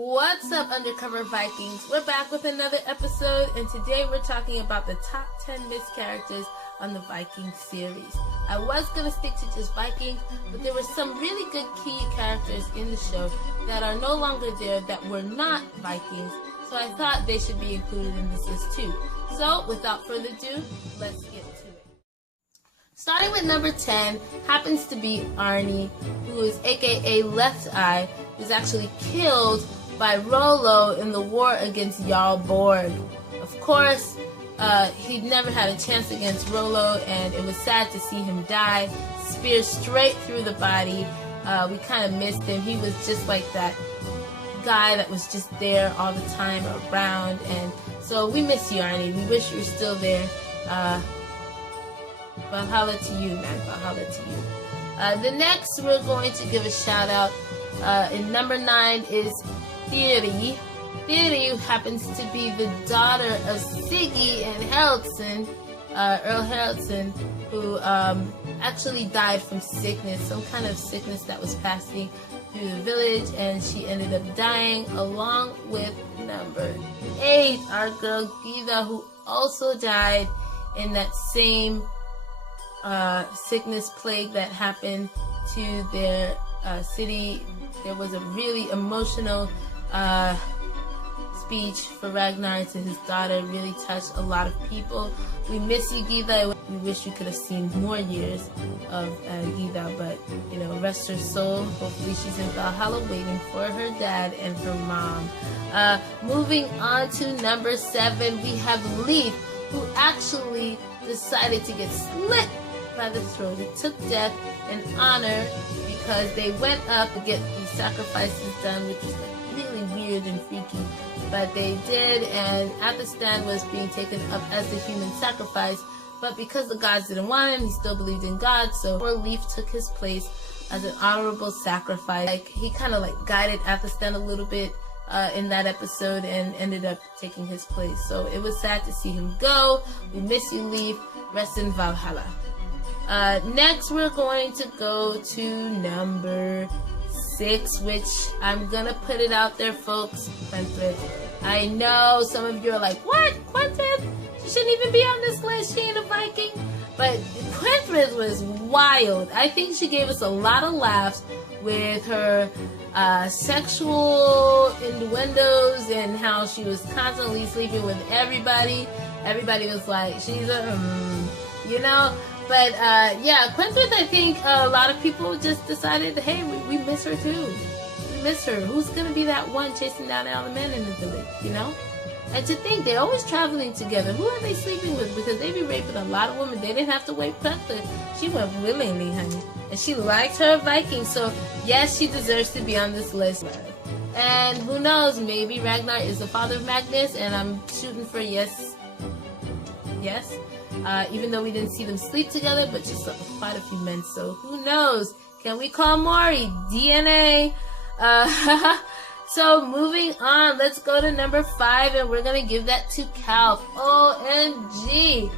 What's up, Undercover Vikings? We're back with another episode, and today we're talking about the top 10 missed characters on the Vikings series. I was going to stick to just Vikings, but there were some really good key characters in the show that are no longer there that were not Vikings, so I thought they should be included in this list too. So, without further ado, let's get to it. Starting with number 10 happens to be Arnie, who is aka Left Eye, who's actually killed by Rollo in the war against Jarl Borg. Of course, he never had a chance against Rollo, and it was sad to see him die. Spear straight through the body. We kind of missed him. He was just like that guy that was just there all the time around, and so we miss you, Arnie. We wish you were still there. Valhalla to you, man. Valhalla to you. The next we're going to give a shout out in number 9 is Theory. Theory happens to be the daughter of Siggy and Haraldson, Earl Haraldson, who actually died from sickness, some kind of sickness that was passing through the village, and she ended up dying along with number 8, our girl Gyða, who also died in that same sickness plague that happened to their city. There was a really emotional speech for Ragnar to his daughter. Really touched a lot of people. We miss you, Gyða. We wish you could have seen more years of Gyða, but you know, rest her soul. Hopefully she's in Valhalla waiting for her dad and her mom. Moving on to number 7, we have Leif, who actually decided to get slit by the throat. He took death in honor because they went up to get these sacrifices done, which was like really weird and freaky, but they did, and Athelstan was being taken up as the human sacrifice, but because the gods didn't want him, he still believed in God, so poor Leif took his place as an honorable sacrifice. Like, he kind of like guided Athelstan a little bit in that episode and ended up taking his place, so it was sad to see him go. We miss you, Leif. Rest in Valhalla. Next we're going to go to number 6, which I'm gonna put it out there, folks. Quenthrith. I know some of you are like, what? Quenthrith? She shouldn't even be on this list. She ain't a Viking. But Quenthrith was wild. I think she gave us a lot of laughs with her sexual innuendos and how she was constantly sleeping with everybody. Everybody was like, she's a, you know. But yeah, Quenthrith, I think a lot of people just decided, hey, we miss her too. We miss her. Who's going to be that one chasing down all the men in the village, you know? And to think, they're always traveling together. Who are they sleeping with? Because they be raping a lot of women. They didn't have to rape Quenthrith. She went willingly, honey. And she liked her Viking. So, yes, she deserves to be on this list. And who knows, maybe Ragnar is the father of Magnus, and I'm shooting for yes. Yes. Even though we didn't see them sleep together, but she slept with quite a few men, so who knows? Can we call Maury? DNA? So moving on, let's go to number 5, and we're gonna give that to Calf. OMG!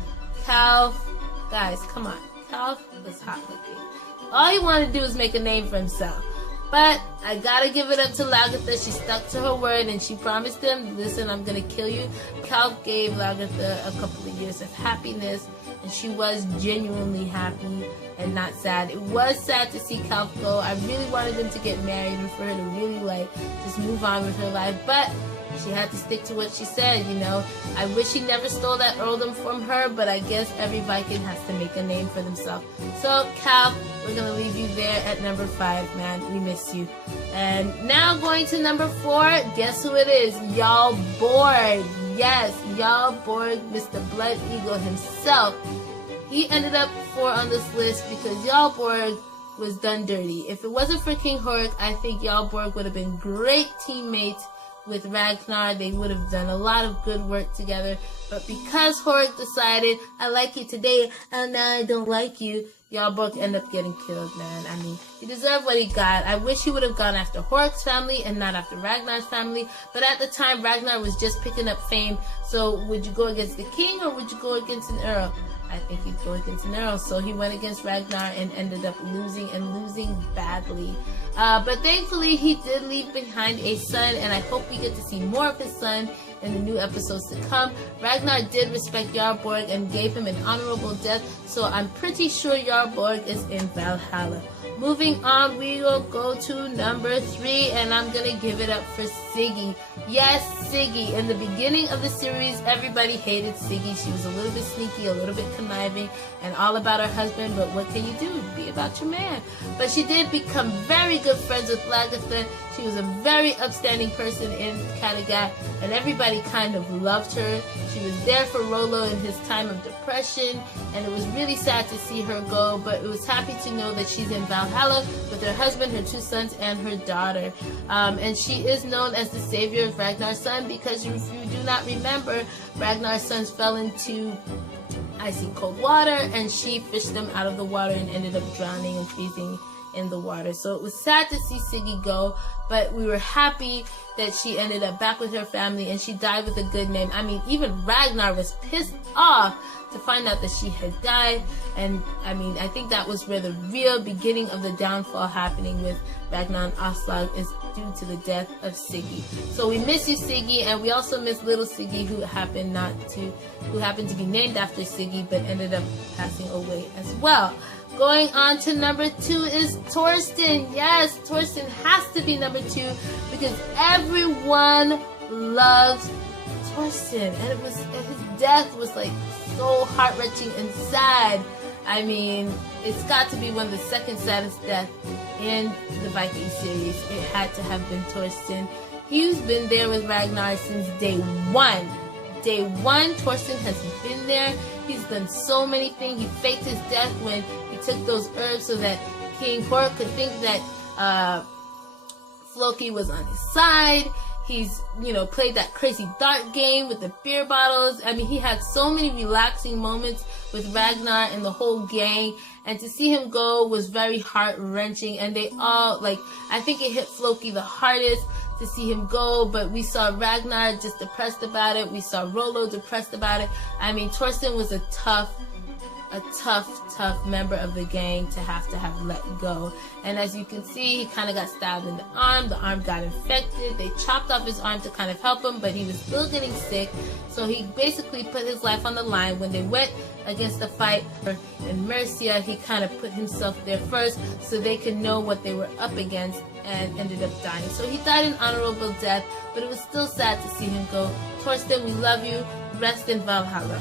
Calf. Guys, come on. Calf was hot looking. All he wanted to do was make a name for himself. But I gotta give it up to Lagertha. She stuck to her word and she promised him, listen, I'm gonna kill you. Calf gave Lagertha a couple of years of happiness, and she was genuinely happy and not sad. It was sad to see Calf go. I really wanted them to get married and for her to really like just move on with her life, but she had to stick to what she said, you know. I wish he never stole that earldom from her, but I guess every Viking has to make a name for themselves. So, Calf, we're going to leave you there at number 5, man. We miss you. And now going to number 4, guess who it is? Jarl Borg. Yes, Jarl Borg, Mr. Blood Eagle himself. He ended up 4 on this list because Jarl Borg was done dirty. If it wasn't for King Hork, I think Jarl Borg would have been great teammates with Ragnar. They would have done a lot of good work together, but because Hork decided, I like you today and now I don't like you, Jarl Borg ended up getting killed, man. I mean, he deserved what he got. I wish he would have gone after Hork's family and not after Ragnar's family, but at the time Ragnar was just picking up fame, so would you go against the king or would you go against an earl? I think he'd go against Nero. So he went against Ragnar and ended up losing badly. But thankfully, he did leave behind a son, and I hope we get to see more of his son in the new episodes to come. Ragnar did respect Jarborg and gave him an honorable death, so I'm pretty sure Jarborg is in Valhalla. Moving on, we will go to number 3, and I'm gonna give it up for Siggy. Yes, Siggy. In the beginning of the series, everybody hated Siggy. She was a little bit sneaky, a little bit conniving, and all about her husband, but what can you do? Be about your man. But she did become very good friends with Lagertha. She was a very upstanding person in Kattegat, and everybody kind of loved her. She was there for Rollo in his time of depression, and it was really sad to see her go, but it was happy to know that she's in Valhalla with her husband, her 2 sons, and her daughter. And she is known as the savior of Ragnar's son, because if you do not remember, Ragnar's sons fell into icy cold water, and she fished them out of the water and ended up drowning and freezing in the water. So it was sad to see Siggy go, but we were happy that she ended up back with her family, and she died with a good name. I mean, even Ragnar was pissed off to find out that she had died, and I mean, I think that was where the real beginning of the downfall happening with Ragnar and Aslog is due to the death of Siggy. So we miss you, Siggy, and we also miss little Siggy, who happened to be named after Siggy, but ended up passing away as well. Going on to number 2 is Torsten. Yes, Torsten has to be number 2 because everyone loves Torsten, and his death was like so heart-wrenching and sad. I mean, it's got to be one of the second saddest deaths in the Viking series. It had to have been Torsten. He's been there with Ragnar since day 1. Day 1, Torsten has been there. He's done so many things. He faked his death when he took those herbs so that King Hork could think that Floki was on his side. He's, played that crazy dart game with the beer bottles. I mean, he had so many relaxing moments with Ragnar and the whole gang. And to see him go was very heart-wrenching. And they all, I think it hit Floki the hardest to see him go. But we saw Ragnar just depressed about it. We saw Rollo depressed about it. I mean, Torsten was a tough member of the gang to have let go. And as you can see, he kind of got stabbed in the arm got infected. They chopped off his arm to kind of help him, but he was still getting sick, so he basically put his life on the line. When they went against the fight in Mercia, he kind of put himself there first so they could know what they were up against, and ended up dying. So he died an honorable death, but it was still sad to see him go. Torsten, we love you. Rest in Valhalla.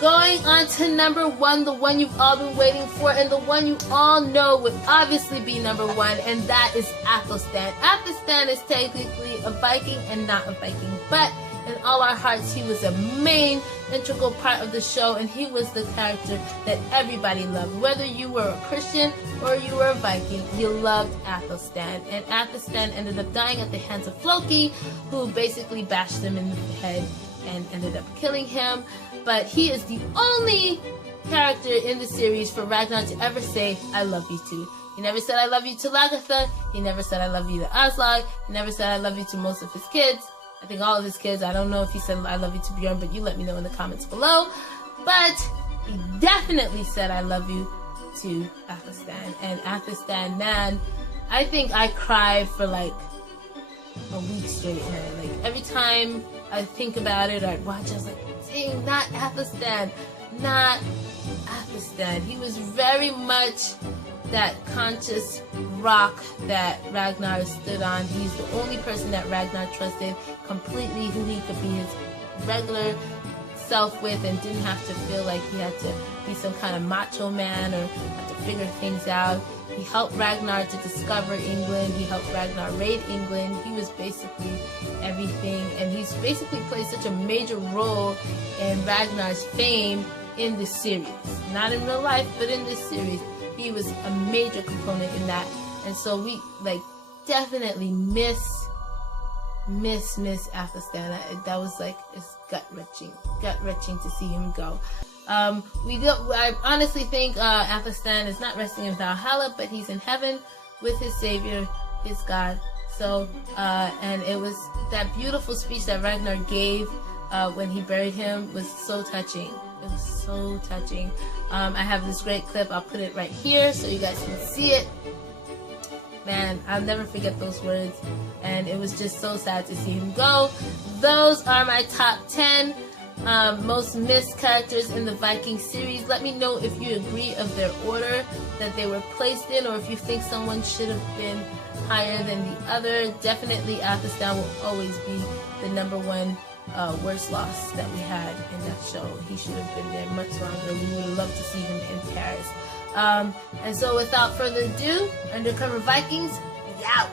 Going on to number 1, the one you've all been waiting for, and the one you all know would obviously be number 1, and that is Athelstan. Athelstan is technically a Viking and not a Viking, but in all our hearts, he was a main, integral part of the show, and he was the character that everybody loved. Whether you were a Christian or you were a Viking, you loved Athelstan. And Athelstan ended up dying at the hands of Floki, who basically bashed him in the head and ended up killing him. But he is the only character in the series for Ragnar to ever say, I love you to. He never said I love you to Lagertha. He never said I love you to Aslog. He never said I love you to most of his kids. I think all of his kids. I don't know if he said I love you to Bjorn, but you let me know in the comments below. But he definitely said I love you to Athelstan. And Athelstan, man, I think I cried for like a week straight, man. Like every time I think about it or I'd watch, I was like, dang, not Athelstan, not Athelstan. He was very much that conscious rock that Ragnar stood on. He's the only person that Ragnar trusted completely, who he could be his regular self with and didn't have to feel like he had to be some kind of macho man or have to figure things out. He helped Ragnar to discover England. He helped Ragnar raid England. He was basically everything, and he's basically played such a major role in Ragnar's fame in this series. Not in real life, but in this series. He was a major component in that. And so we definitely miss Athelstan. That was it's gut-wrenching to see him go. I honestly think Athelstan is not resting in Valhalla, but he's in heaven with his savior, his God. So, and it was that beautiful speech that Ragnar gave when he buried him was so touching. It was so touching. I have this great clip. I'll put it right here so you guys can see it. Man, I'll never forget those words. And it was just so sad to see him go. Those are my top 10 most missed characters in the Vikings series. Let me know if you agree of their order that they were placed in, or if you think someone should have been higher than the other. Definitely Athelstan will always be the number one worst loss that we had in that show. He should have been there much longer. We would have loved to see him in Paris. And so without further ado, Undercover Vikings, we out.